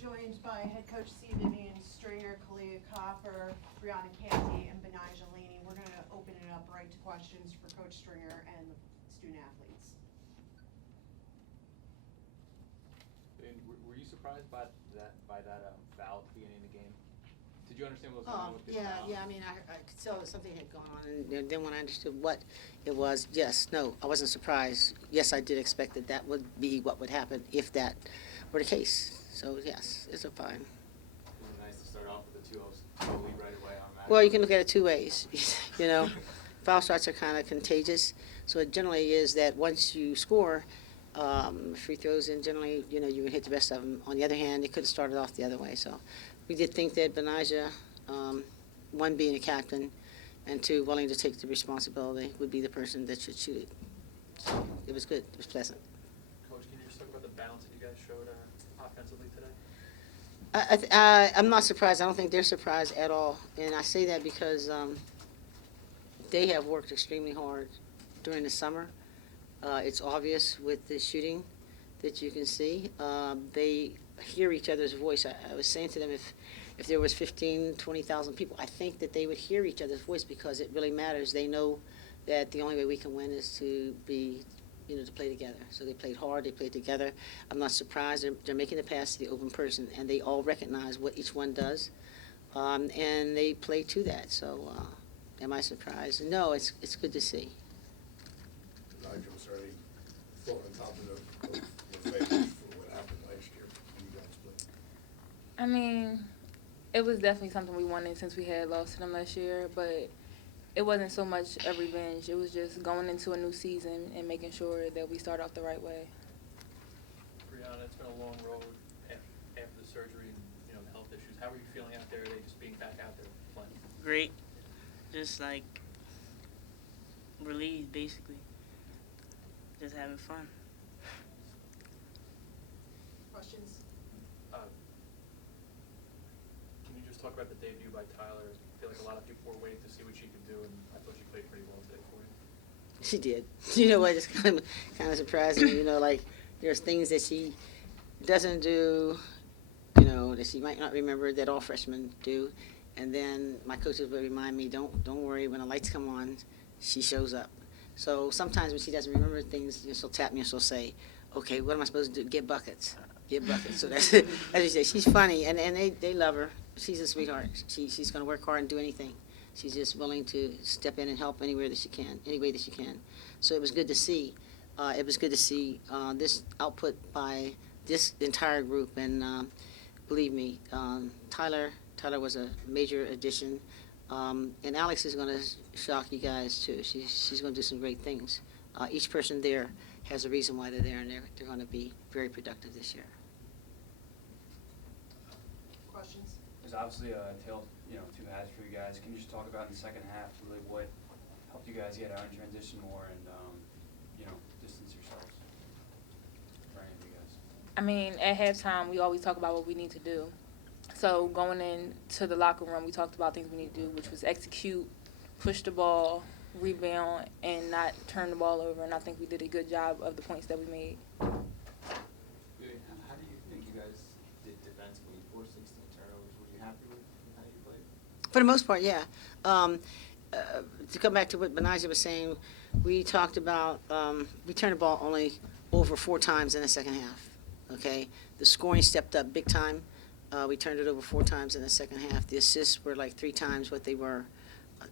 joined by head coach Vivian Stringer, Kalia Copper, Brianna Canty, and Benija Laney. We're going to open it up right to questions for Coach Stringer and the student athletes. And were you surprised by that foul at the beginning of the game? Did you understand what was going on with the foul? Yeah. I mean, I could tell that something had gone on, and then when I understood what it was, no, I wasn't surprised. Yes, I did expect that would be what would happen if that were the case. So yes, it's a fine. It was nice to start off with a 2-0 lead right away on that. Well, you can look at it two ways. You know, foul shots are kind of contagious. So it generally is that once you score, free throws, and generally, you can hit the best of them. On the other hand, it could have started off the other way. So we did think that Benija, one, being a captain, and two, willing to take the responsibility, would be the person that should shoot it. So it was good. It was pleasant. Coach, can you just talk about the balance that you guys showed offensively today? I'm not surprised. I don't think they're surprised at all. And I say that because they have worked extremely hard during the summer. It's obvious with the shooting that you can see. They hear each other's voice. I was saying to them, if there was 15, 20,000 people, I think that they would hear each other's voice because it really matters. They know that the only way we can win is to be, to play together. So they played hard, they played together. I'm not surprised. They're making the pass to the open person, and they all recognize what each one does, and they play to that. So am I surprised? No, it's good to see. Nigel, was there any thought on top of the favors for what happened last year when you guys played? I mean, it was definitely something we wanted since we had lost to them last year, but it wasn't so much a revenge. It was just going into a new season and making sure that we start off the right way. Brianna, it's been a long road after the surgery and the health issues. How are you feeling out there today, just being back out there playing? Great. Just like relieved, basically. Just having fun. Questions? Can you just talk about the debut by Tyler? I feel like a lot of people were waiting to see what she could do, and I thought she played pretty well today for you. She did. You know what? It's kind of surprising. Like there's things that she doesn't do, that she might not remember that all freshmen do. And then my coaches would remind me, don't worry, when the lights come on, she shows up. So sometimes when she doesn't remember things, she'll tap me and she'll say, okay, what am I supposed to do? Get buckets. Get buckets. So that's, as you say, she's funny, and they love her. She's a sweetheart. She's going to work hard and do anything. She's just willing to step in and help anywhere that she can, any way that she can. So it was good to see. It was good to see this output by this entire group. And believe me, Tyler was a major addition. And Alex is going to shock you guys, too. She's going to do some great things. Each person there has a reason why they're there, and they're going to be very productive this year. Questions? There's obviously a tale, two halves for you guys. Can you just talk about in the second half really what helped you guys get out in transition more and, distance yourselves for any of you guys? I mean, at halftime, we always talk about what we need to do. So going into the locker room, we talked about things we need to do, which was execute, push the ball, rebound, and not turn the ball over. And I think we did a good job of the points that we made. How do you think you guys did defensively? You forced 16 turnovers. Were you happy with how you played? For the most part, yeah. To come back to what Benija was saying, we talked about we turned the ball only over 4 times in the second half. Okay, the scoring stepped up big time. We turned it over 4 times in the second half. The assists were like 3 times what they were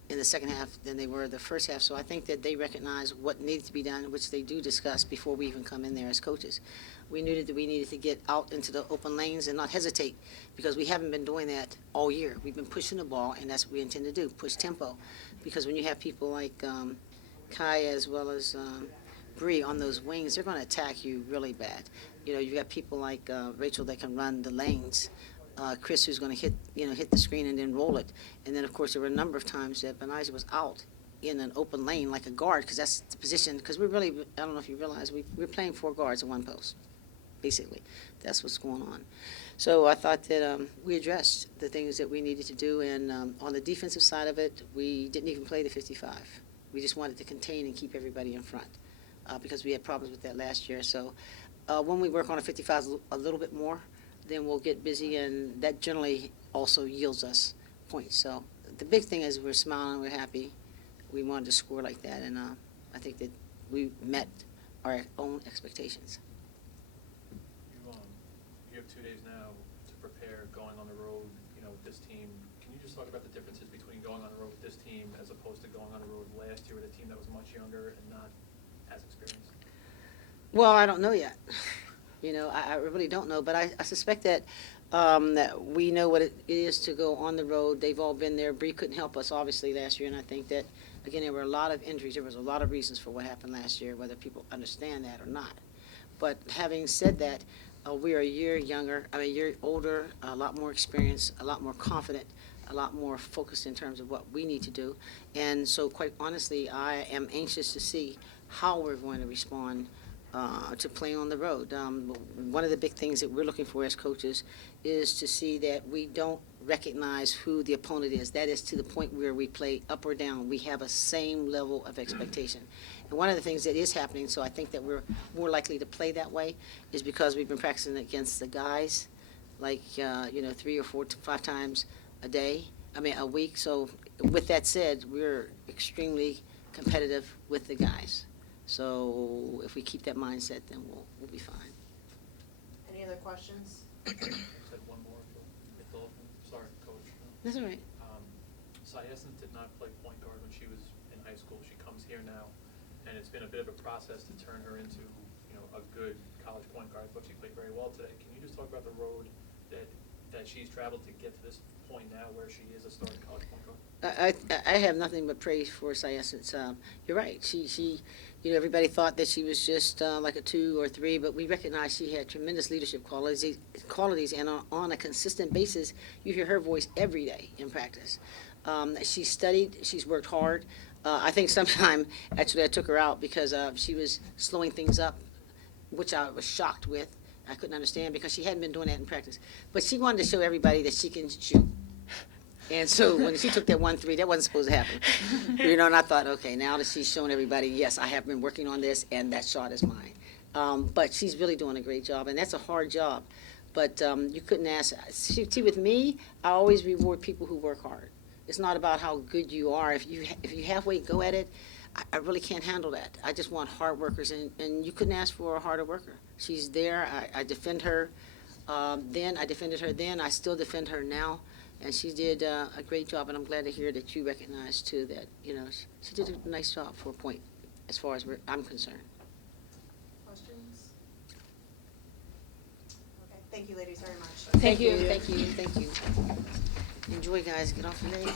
in the second half than they were the first half. So I think that they recognize what needed to be done, which they do discuss before we even come in there as coaches. We knew that we needed to get out into the open lanes and not hesitate, because we haven't been doing that all year. We've been pushing the ball, and that's what we intend to do, push tempo. Because when you have people like Kai as well as Bree on those wings, they're going to attack you really bad. You've got people like Rachel that can run the lanes. Chris, who's going to hit the screen and then roll it. And then, of course, there were a number of times that Benija was out in an open lane like a guard, because that's the position. Because I don't know if you realize, we're playing 4 guards at one post, basically. That's what's going on. So I thought that we addressed the things that we needed to do. And on the defensive side of it, we didn't even play the 55. We just wanted to contain and keep everybody in front because we had problems with that last year. So when we work on a 55 a little bit more, then we'll get busy, and that generally also yields us points. So the big thing is we're smiling, we're happy. We wanted to score like that, and I think that we met our own expectations. You have 2 days now to prepare going on the road, you know, with this team. Can you just talk about the differences between going on the road with this team as opposed to going on the road last year with a team that was much younger and not as experienced? Well, I don't know yet. You know, I really don't know, but I suspect that that we know what it is to go on the road. They've all been there. Bree couldn't help us, obviously, last year, and I think that, again, there were a lot of injuries. There was a lot of reasons for what happened last year, whether people understand that or not. But having said that, we are a year younger, a year older, a lot more experienced, a lot more confident, a lot more focused in terms of what we need to do. And so, quite honestly, I am anxious to see how we're going to respond to play on the road. One of the big things that we're looking for as coaches is to see that we don't recognize who the opponent is. That is to the point where we play up or down. We have a same level of expectation. And one of the things that is happening, so I think that we're more likely to play that way, is because we've been practicing against the guys, like, 3 or 4 to 5 times a week. So with that said, we're extremely competitive with the guys. So if we keep that mindset, then we'll be fine. Any other questions? I just had one more, if they'll open. Sorry, Coach. That's all right. Sayesen did not play point guard when she was in high school. She comes here now, and it's been a bit of a process to turn her into, a good college point guard. I thought she played very well today. Can you just talk about the road that she's traveled to get to this point now where she is a starting college point guard? I have nothing but praise for Sayesen. You're right. She everybody thought that she was just like a 2 or 3, but we recognized she had tremendous leadership qualities, and on a consistent basis, you hear her voice every day in practice. She studied. She's worked hard. I think sometime, actually, I took her out because she was slowing things up, which I was shocked with. I couldn't understand because she hadn't been doing that in practice. But she wanted to show everybody that she can shoot. And so when she took that 1-3, that wasn't supposed to happen. And I thought, okay, now that she's shown everybody, yes, I have been working on this, and that shot is mine. But she's really doing a great job, and that's a hard job. But you couldn't ask. See, with me, I always reward people who work hard. It's not about how good you are. If you halfway go at it, I really can't handle that. I just want hard workers, and you couldn't ask for a harder worker. She's there. I defend her. Then I defended her then. I still defend her now. And she did a great job, and I'm glad to hear that you recognize, too, that, she did a nice job for a point, as far as I'm concerned. Questions? Okay, thank you, ladies, very much. Thank you. Thank you. Enjoy, guys. Get off your legs.